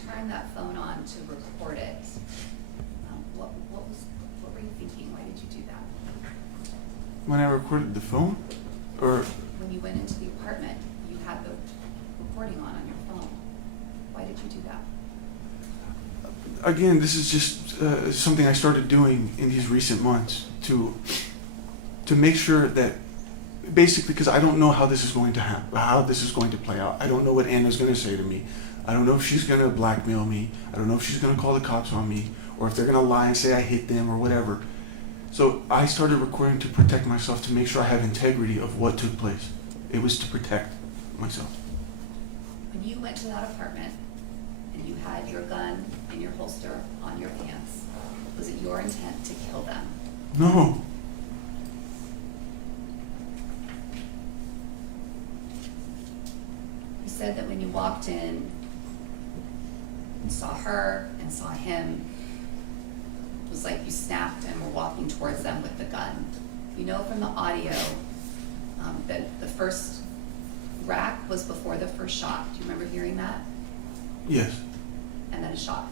turned that phone on to record it, what were you thinking? Why did you do that? When I recorded the phone, or When you went into the apartment, you had the recording on your phone. Why did you do that? again, this is just something I started doing in these recent months to make sure that basically, because I don't know how this is going to happen, how this is going to play out. I don't know what Anna's going to say to me. I don't know if she's going to blackmail me. I don't know if she's going to call the cops on me, or if they're going to lie and say I hit them or whatever. So I started recording to protect myself, to make sure I have integrity of what took place. It was to protect myself. When you went to that apartment and you had your gun in your holster on your pants, was it your intent to kill them? No. You said that when you walked in and saw her and saw him, it was like you snapped and were walking towards them with the gun. You know from the audio that the first rack was before the first shot. Do you remember hearing that? Yes. And then a shot.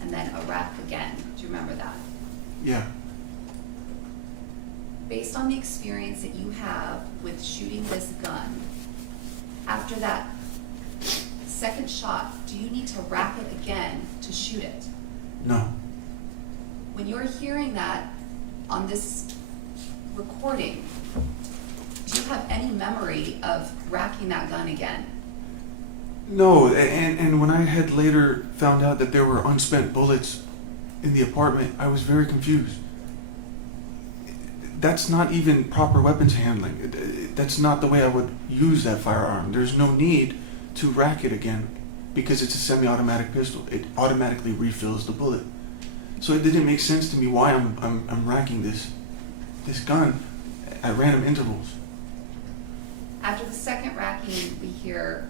And then a rack again. Do you remember that? Yeah. Based on the experience that you have with shooting this gun, after that second shot, do you need to rack it again to shoot it? No. When you're hearing that on this recording, do you have any memory of racking that gun again? No, and when I had later found out that there were unspent bullets in the apartment, I was very confused. That's not even proper weapons handling. That's not the way I would use that firearm. There's no need to rack it again because it's a semi-automatic pistol. It automatically refills the bullet. So it didn't make sense to me why I'm racking this gun at random intervals. After the second racking, we hear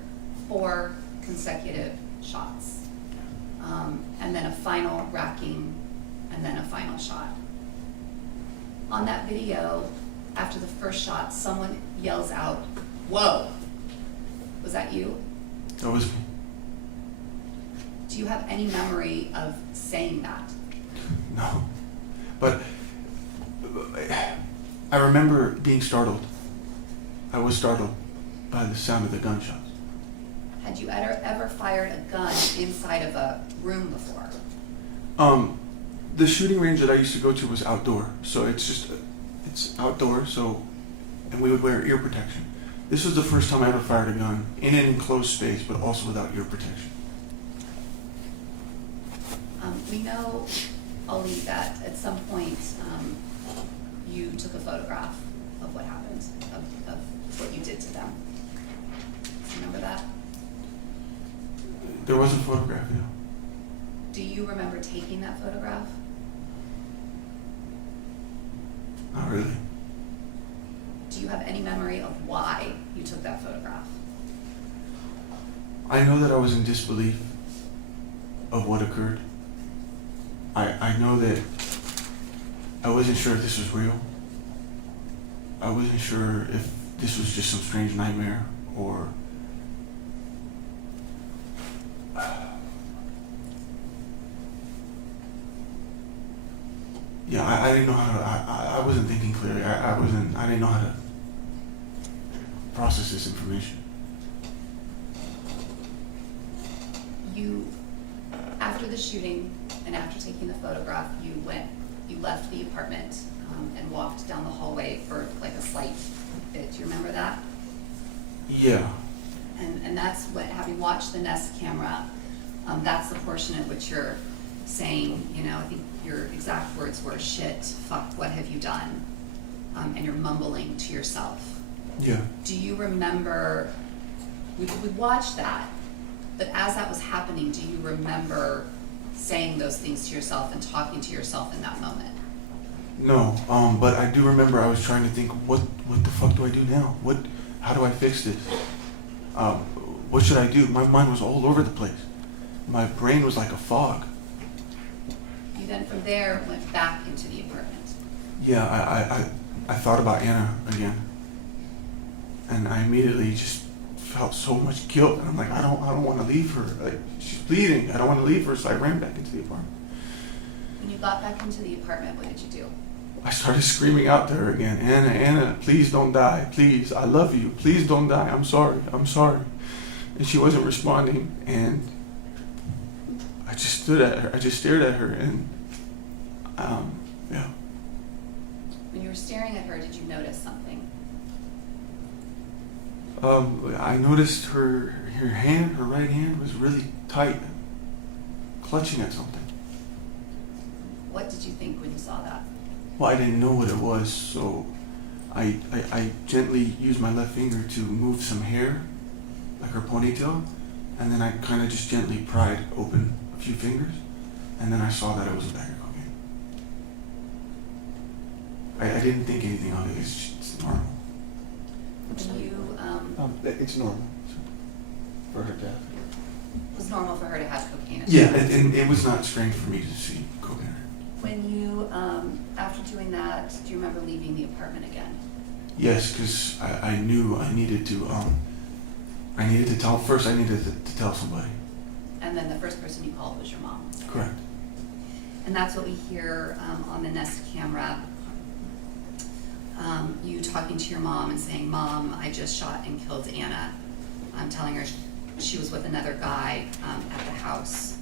4 consecutive shots. And then a final racking, and then a final shot. On that video, after the first shot, someone yells out, "Whoa!" Was that you? That was me. Do you have any memory of saying that? No. But I remember being startled. I was startled by the sound of the gunshots. Had you ever fired a gun inside of a room before? The shooting range that I used to go to was outdoor, so it's outdoor, and we would wear ear protection. This was the first time I ever fired a gun in an enclosed space, but also without ear protection. We know, Ali, that at some point you took a photograph of what happened, of what you did to them. Remember that? There was a photograph, yeah. Do you remember taking that photograph? Not really. Do you have any memory of why you took that photograph? I know that I was in disbelief of what occurred. I know that I wasn't sure if this was real. I wasn't sure if this was just some strange nightmare or yeah, I didn't know how to, I wasn't thinking clearly. I didn't know how to process this information. You, after the shooting and after taking the photograph, you left the apartment and walked down the hallway for like a slight bit. Do you remember that? Yeah. And that's what, having watched the Nest camera, that's the portion at which you're saying, I think your exact words were, "Shit, fuck, what have you done?" And you're mumbling to yourself. Yeah. Do you remember, we watched that, but as that was happening, do you remember saying those things to yourself and talking to yourself in that moment? No, but I do remember I was trying to think, what the fuck do I do now? How do I fix this? What should I do? My mind was all over the place. My brain was like a fog. You then from there went back into the apartment. Yeah, I thought about Anna again. And I immediately just felt so much guilt, and I'm like, I don't want to leave her. Like, she's bleeding. I don't want to leave her, so I ran back into the apartment. When you got back into the apartment, what did you do? I started screaming out to her again, Anna, please don't die. Please, I love you. Please don't die. I'm sorry. And she wasn't responding, and I just stood at her. I just stared at her, and yeah. When you were staring at her, did you notice something? I noticed her hand, her right hand, was really tight, clutching at something. What did you think when you saw that? Well, I didn't know what it was, so I gently used my left finger to move some hair, like her ponytail, and then I kind of just gently pried open a few fingers, and then I saw that it was a bag of cocaine. I didn't think anything of it. It's normal. When you, It's normal for her death. it was normal for her to have cocaine in her. Yeah, and it was not strange for me to see cocaine. When you, after doing that, do you remember leaving the apartment again? Yes, because I knew I needed to tell, first I needed to tell somebody. And then the first person you called was your mom. Correct. And that's what we hear on the Nest camera. You talking to your mom and saying, Mom, I just shot and killed Anna. I'm telling her she was with another guy at the house.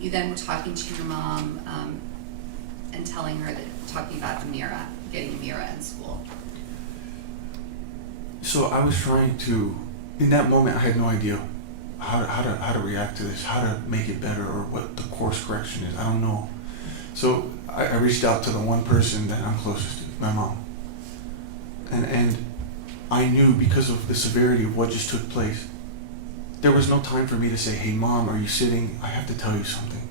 You then were talking to your mom and telling her talking about Amira, getting Amira in school. So I was trying to, in that moment, I had no idea how to react to this, how to make it better, or what the course correction is. I don't know. So I reached out to the one person that I'm closest to, my mom. And I knew, because of the severity of what just took place, there was no time for me to say, hey, Mom, are you sitting? I have to tell you something.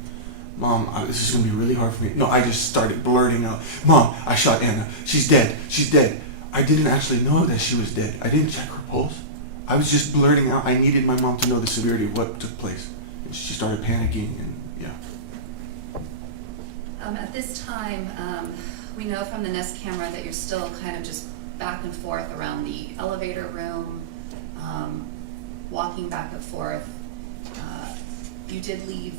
Mom, this is going to be really hard for me. No, I just started blurting out, Mom, I shot Anna. She's dead. She's dead. I didn't actually know that she was dead. I didn't check her pulse. I was just blurting out. I needed my mom to know the severity of what took place. And she started panicking, and yeah. At this time, we know from the Nest camera that you're still kind of just back and forth around the elevator room, walking back and forth. You did leave,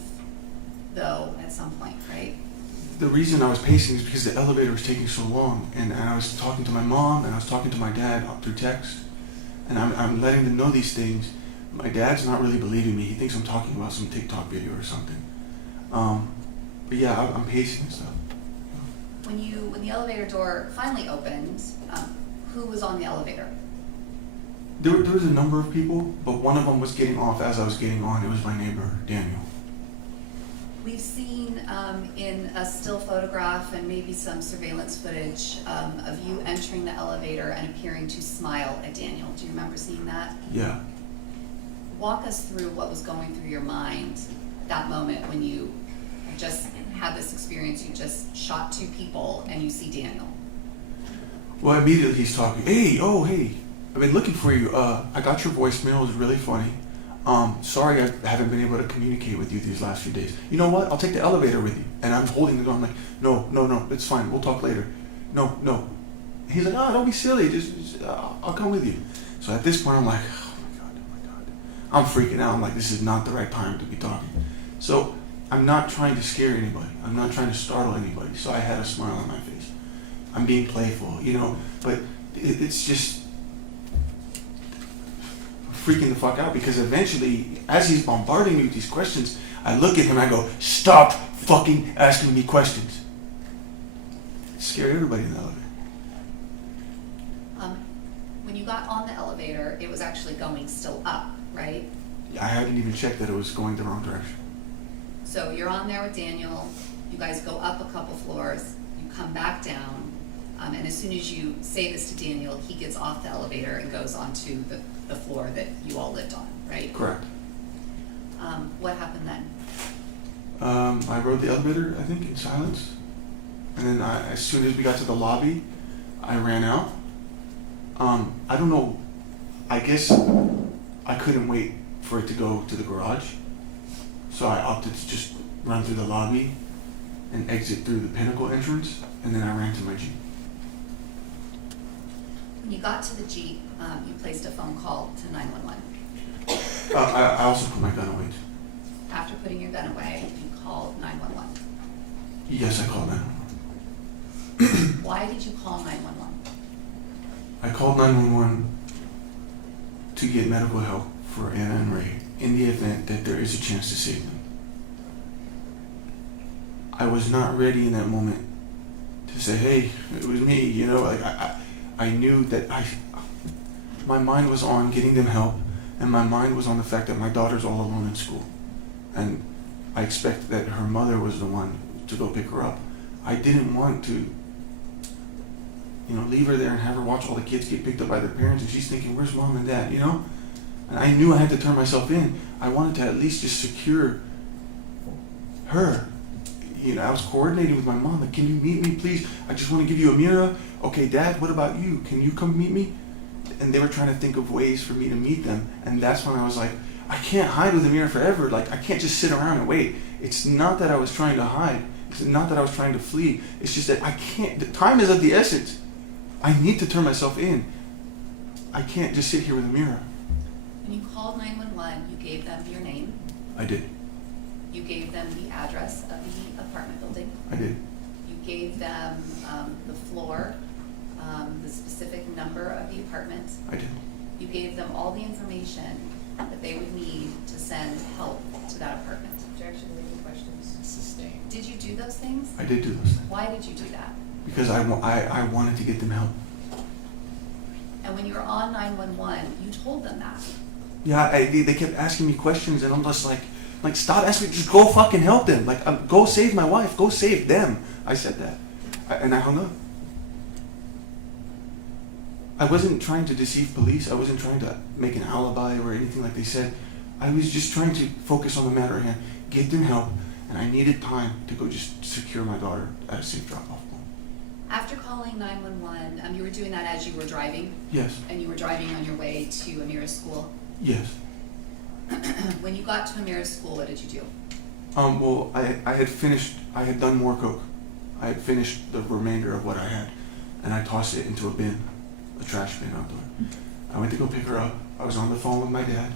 though, at some point, right? The reason I was pacing is because the elevator was taking so long, and I was talking to my mom, and I was talking to my dad through text, and I'm letting them know these things. My dad's not really believing me. He thinks I'm talking about some TikTok video or something. But yeah, I'm pacing and stuff. When the elevator door finally opened, who was on the elevator? There was a number of people, but one of them was getting off as I was getting on. It was my neighbor, Daniel. We've seen in a still photograph and maybe some surveillance footage of you entering the elevator and appearing to smile at Daniel. Do you remember seeing that? Yeah. Walk us through what was going through your mind that moment when you just had this experience. You just shot two people and you see Daniel. Well, immediately he's talking. Hey, I've been looking for you. I got your voicemail. It was really funny. Sorry I haven't been able to communicate with you these last few days. You know what? I'll take the elevator with you. And I'm holding the door. I'm like, no, it's fine. We'll talk later. No. He's like, don't be silly. Just I'll come with you. So at this point, I'm like, oh my God. I'm freaking out. I'm like, this is not the right time to be talking. So I'm not trying to scare anybody. I'm not trying to startle anybody. So I had a smile on my face. I'm being playful, but it's just freaking the fuck out, because eventually, as he's bombarding me with these questions, I look at him and I go, stop fucking asking me questions. It scared everybody in the elevator. When you got on the elevator, it was actually going still up, right? I hadn't even checked that it was going the wrong direction. So you're on there with Daniel, you guys go up a couple floors, you come back down, and as soon as you say this to Daniel, he gets off the elevator and goes onto the floor that you all lived on, right? Correct. What happened then? I rode the elevator, I think, in silence. And then as soon as we got to the lobby, I ran out. I don't know, I guess I couldn't wait for it to go to the garage. So I opted to just run through the lobby and exit through the Pinnacle entrance, and then I ran to my Jeep. When you got to the Jeep, you placed a phone call to 911. I also put my gun away. After putting your gun away, you called 911. Yes, I called 911. Why did you call 911? I called 911 to get medical help for Anna and Ray in the event that there is a chance to save them. I was not ready in that moment to say, hey, it was me, you know, like I knew that my mind was on getting them help, and my mind was on the fact that my daughter's all alone in school. And I expect that her mother was the one to go pick her up. I didn't want to, you know, leave her there and have her watch all the kids get picked up by their parents, and she's thinking, where's mom and dad, you know? And I knew I had to turn myself in. I wanted to at least just secure her. You know, I was coordinating with my mom, like, can you meet me, please? I just want to give you a mirror. Okay, Dad, what about you? Can you come meet me? And they were trying to think of ways for me to meet them. And that's when I was like, I can't hide with Amira forever. Like, I can't just sit around and wait. It's not that I was trying to hide. It's not that I was trying to flee. It's just that I can't. The time is of the essence. I need to turn myself in. I can't just sit here with Amira. When you called 911, you gave them your name. I did. You gave them the address of the apartment building. I did. You gave them the floor, the specific number of the apartment. I did. You gave them all the information that they would need to send help to that apartment. Objection, leading questions. Sustained. Did you do those things? I did do those things. Why did you do that? Because I wanted to get them help. And when you were on 911, you told them that. Yeah, they kept asking me questions, and I'm just like, stop asking me, just go fucking help them. Like, go save my wife, go save them. I said that. And I hung up. I wasn't trying to deceive police. I wasn't trying to make an alibi or anything like they said. I was just trying to focus on the matter at hand, get them help, and I needed time to go just secure my daughter at a safe drop-off point. After calling 911, you were doing that as you were driving? Yes. And you were driving on your way to Amira's school? Yes. When you got to Amira's school, what did you do? Well, I had done more coke. I had finished the remainder of what I had, and I tossed it into a bin, a trash bin outdoor. I went to go pick her up. I was on the phone with my dad,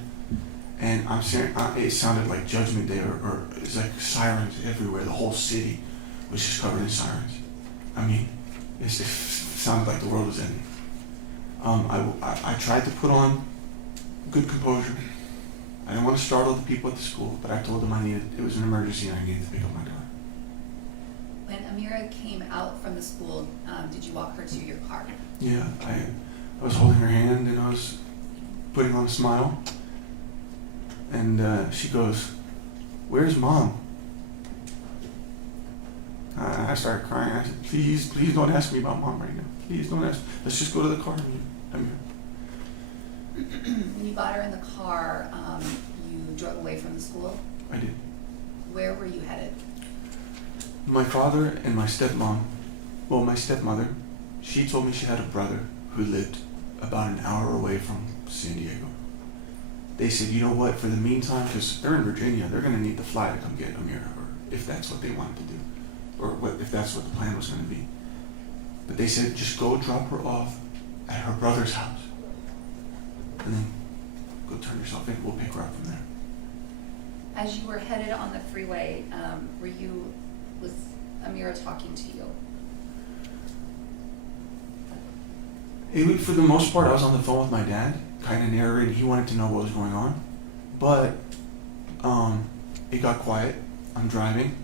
and I'm saying, it sounded like Judgment Day, or it was like sirens everywhere. The whole city was just covered in sirens. I mean, it sounded like the world was ending. I tried to put on good composure. I didn't want to startle the people at the school, but I told them it was an emergency and I needed to pick up my daughter. When Amira came out from the school, did you walk her to your car? Yeah, I was holding her hand and I was putting on a smile. And she goes, "Where's Mom?" I started crying. I said, please don't ask me about Mom right now. Please don't ask. Let's just go to the car. Amira. When you got her in the car, you drove away from the school? I did. Where were you headed? My father and my stepmom, well, my stepmother, she told me she had a brother who lived about an hour away from San Diego. They said, you know what, for the meantime, because they're in Virginia, they're going to need to fly to come get Amira, or if that's what they wanted to do, or if that's what the plan was going to be. But they said, just go drop her off at her brother's house, and then go turn yourself in. We'll pick her up from there. As you were headed on the freeway, was Amira talking to you? For the most part, I was on the phone with my dad, kind of narrating. He wanted to know what was going on. But it got quiet. I'm driving.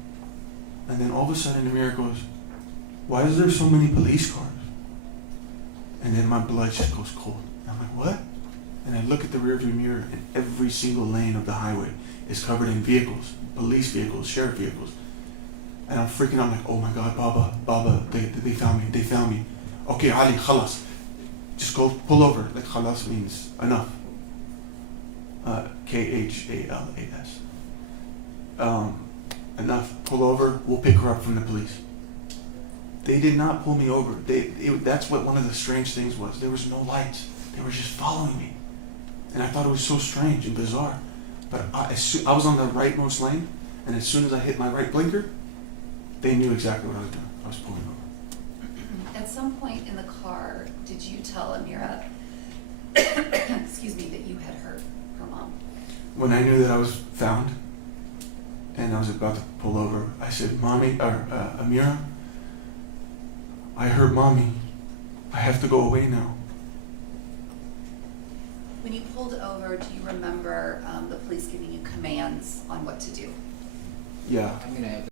And then all of a sudden, Amira goes, "Why is there so many police cars?" And then my blood just goes cold. And I'm like, what? And I look at the rearview mirror, and every single lane of the highway is covered in vehicles, police vehicles, sheriff vehicles. And I'm freaking out, like, oh my God, Baba, they found me. Okay, Ali, khalas. Just go pull over. Like, khalas means enough. Khalas. Enough. Pull over. We'll pick her up from the police. They did not pull me over. That's what one of the strange things was. There was no lights. They were just following me. And I thought it was so strange and bizarre. But I was on the rightmost lane, and as soon as I hit my right blinker, they knew exactly what I was doing. I was pulling over. At at some point in the car, did you tell Amira, excuse me, that you had hurt her mom? When I knew that I was found and I was about to pull over, I said, Mommy, or Amira, I hurt Mommy. I have to go away now. When you pulled over, do you remember the police giving you commands on what to do? Yeah. I'm gonna have